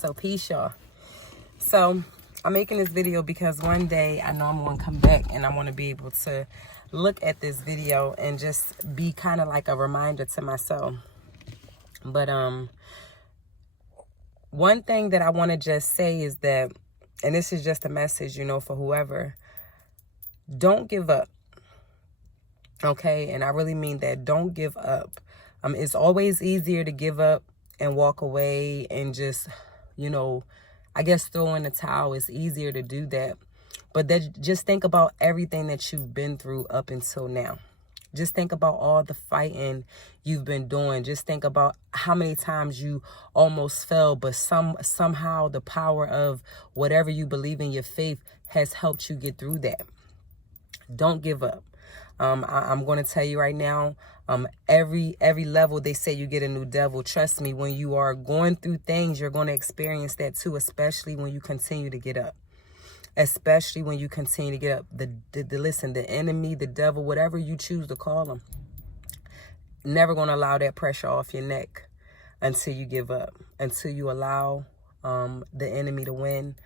So peace, y'all. So I'm making this video because one day I know I'm going to come back and I want to be able to look at this video and just be kind of like a reminder to myself. But one thing that I want to just say is that, and this is just a message, you know, for whoever, don't give up. Okay? And I really mean that. Don't give up. It's always easier to give up and walk away and just, you know, I guess throw in the towel. It's easier to do that. But just think about everything that you've been through up until now. Just think about all the fighting you've been doing. Just think about how many times you almost fell, but somehow the power of whatever you believe in, your faith, has helped you get through that. Don't give up. I'm going to tell you right now, every level they say you get a new devil. Trust me, when you are going through things, you're going to experience that too, especially when you continue to get up. Especially when you continue to get up. Listen, the enemy, the devil, whatever you choose to call them, never going to allow that pressure off your neck until you give up, until you allow the enemy to win.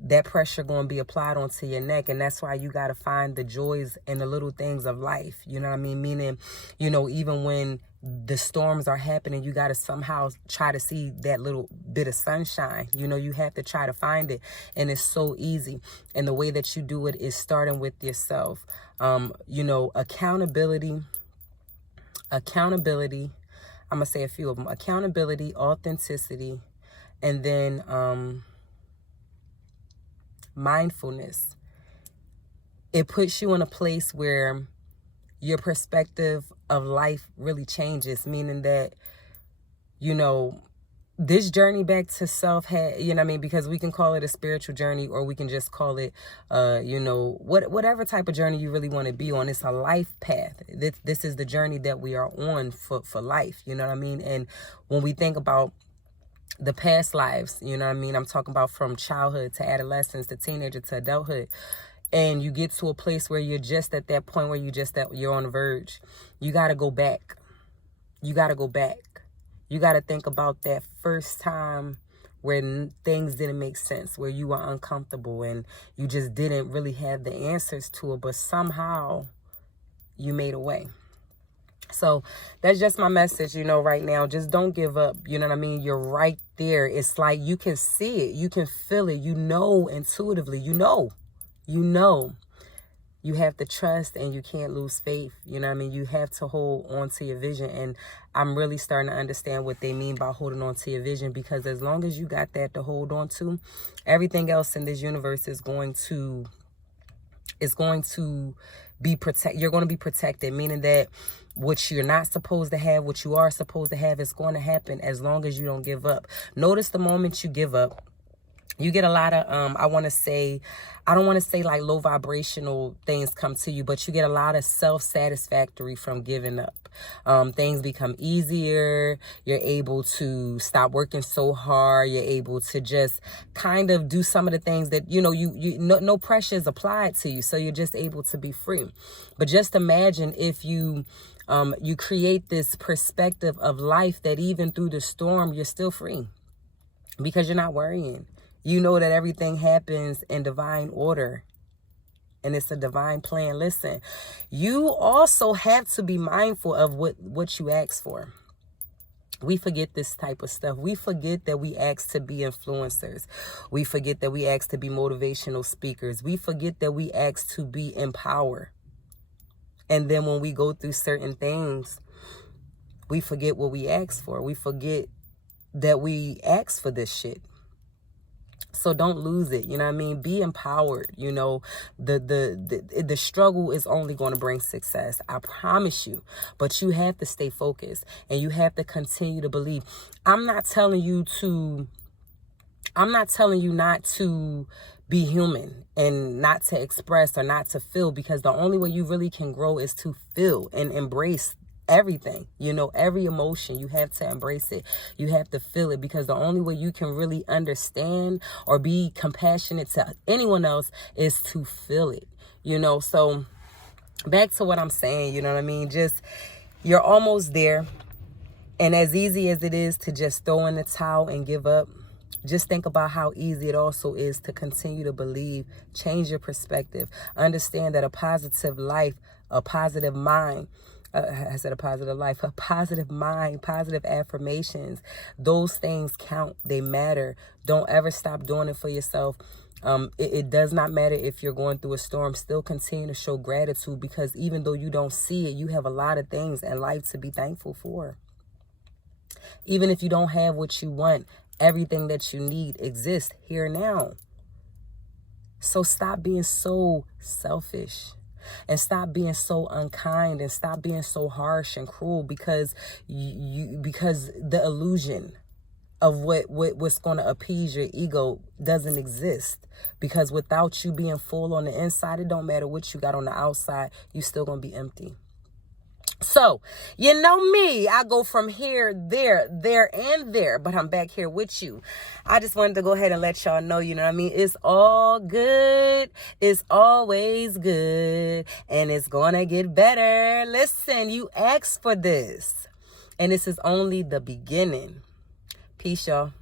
That pressure going to be applied onto your neck. And that's why you got to find the joys in the little things of life. You know what I mean? Meaning, you know, even when the storms are happening, you got to somehow try to see that little bit of sunshine. You know, you have to try to find it. And it's so easy. And the way that you do it is starting with yourself. You know, accountability. I'm going to say a few of them. Accountability, authenticity, and then mindfulness. It puts you in a place where your perspective of life really changes, meaning that, you know, this journey back to self you know what I mean, because we can call it a spiritual journey, or we can just call it, you know, whatever type of journey you really want to be on. It's a life path. This is the journey that we are on for life, you know what I mean? And when we think about the past lives, you know what I mean? I'm talking about from childhood to adolescence to teenager to adulthood. And you get to a place where you're just at that point where you're on the verge. You got to go back. You got to go back. You got to think about that first time where things didn't make sense, where you were uncomfortable and you just didn't really have the answers to it, but somehow you made a way. So that's just my message, you know, right now. Just don't give up. You know what I mean? You're right there. It's like you can see it. You can feel it. You know, intuitively, you know, you have to trust and you can't lose faith. You know what I mean? You have to hold on to your vision. And I'm really starting to understand what they mean by holding on to your vision, because as long as you got that to hold on to, everything else in this universe is going to be protected. You're going to be protected, meaning that what you're not supposed to have, what you are supposed to have, is going to happen as long as you don't give up. Notice the moment you give up, you get a lot of, I don't want to say like low vibrational things come to you, but you get a lot of self-satisfactory from giving up. Things become easier. You're able to stop working so hard. You're able to just kind of do some of the things that, you know, no pressure is applied to you. So you're just able to be free. But just imagine if you create this perspective of life that even through the storm, you're still free because you're not worrying. You know that everything happens in divine order. And it's a divine plan. Listen, you also have to be mindful of what you ask for. We forget this type of stuff. We forget that we ask to be influencers. We forget that we ask to be motivational speakers. We forget that we ask to be in power. And then when we go through certain things, we forget what we asked for. We forget that we asked for this shit. So don't lose it. You know what I mean? Be empowered. You know, the struggle is only going to bring success. I promise you. But you have to stay focused and you have to continue to believe. I'm not telling you not to be human and not to express or not to feel, because the only way you really can grow is to feel and embrace everything. You know, every emotion, you have to embrace it. You have to feel it, because the only way you can really understand or be compassionate to anyone else is to feel it, you know. So back to what I'm saying, you know what I mean? Just, you're almost there. And as easy as it is to just throw in the towel and give up, Just think about how easy it also is to continue to believe. Change your perspective. Understand that a positive life, a positive mind, I said a positive life, a positive mind, positive affirmations, those things count. They matter. Don't ever stop doing it for yourself. It does not matter if you're going through a storm. Still continue to show gratitude, because even though you don't see it, you have a lot of things in life to be thankful for. Even if you don't have what you want, everything that you need exists here now. So stop being so selfish, and stop being so unkind, and stop being so harsh and cruel, because because the illusion of what's going to appease your ego doesn't exist. Because without you being full on the inside, it don't matter what you got on the outside, you still going to be empty. So, you know me, I go from here, there, and there, but I'm back here with you. I just wanted to go ahead and let y'all know, you know what I mean? It's all good. It's always good. And it's going to get better. Listen, you asked for this. And this is only the beginning. Peace, y'all.